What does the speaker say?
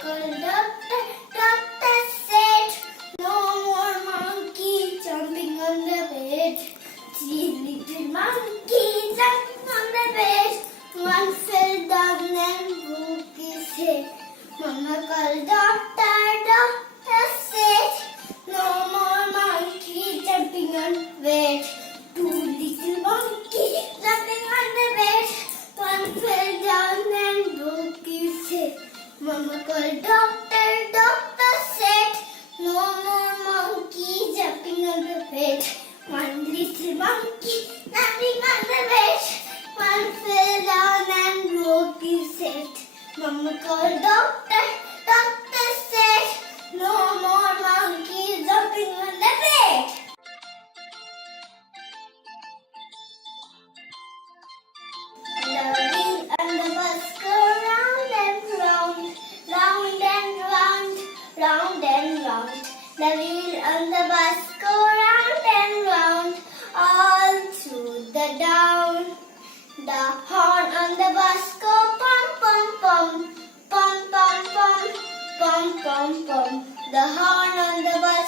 called doctor. Doctor said, no more monkey jumping on the bed. Three little monkeys jumping on the bed. One fell down and broke his head. Mama called doctor. Doctor said, no more monkey jumping on the bed. Two little monkeys jumping on the bed. One fell down and broke his head. Mama called doctor. Doctor said, no more monkey jumping on the bed. One little monkey jumping on the bed. One fell down and broke his head. Mama called doctor. Doctor said, no more monkey jumping on the bed. The wheel and the bus go round and round, round and round, round and round. The wheel and the bus go round and round, all through the down. The horn on the bus go pum pum pum, pum pum pum, pum pum pum. The horn on the bus